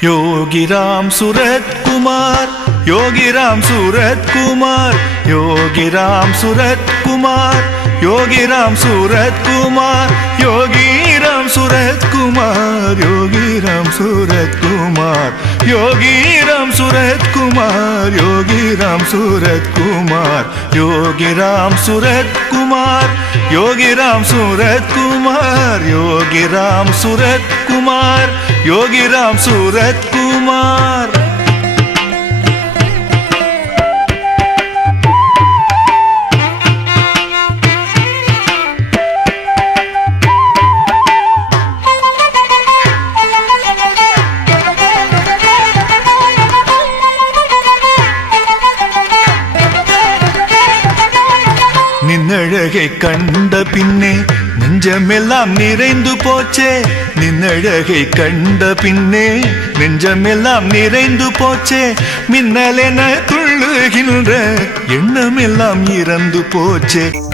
யோகிராம் சுரத்குமார் யோகிராம் சூரத்குமார் யோகிராம் சுரத்குமார் யோகிராம் சூரத்குமார் யோகிராம் சுரத்குமார் யோகிராம் சூரத்குமார் யோகிராம் சுரத்குமார் யோகிராம் சூரத்குமார் யோகிராம் சுரத்குமார் யோகிராம் சூரத்குமார் யோகிராம் சுரத்குமார் யோகிராம் சூரத்குமார். நின்னழகை கண்ட பின்னே நெஞ்சமெல்லாம் நிறைந்து போச்சே. நின்னழகை கண்ட பின்னே நெஞ்சமெல்லாம் நிறைந்து போச்சே. மின்னலென துள்ளுகின்ற எண்ணமெல்லாம் இறந்து போச்சே.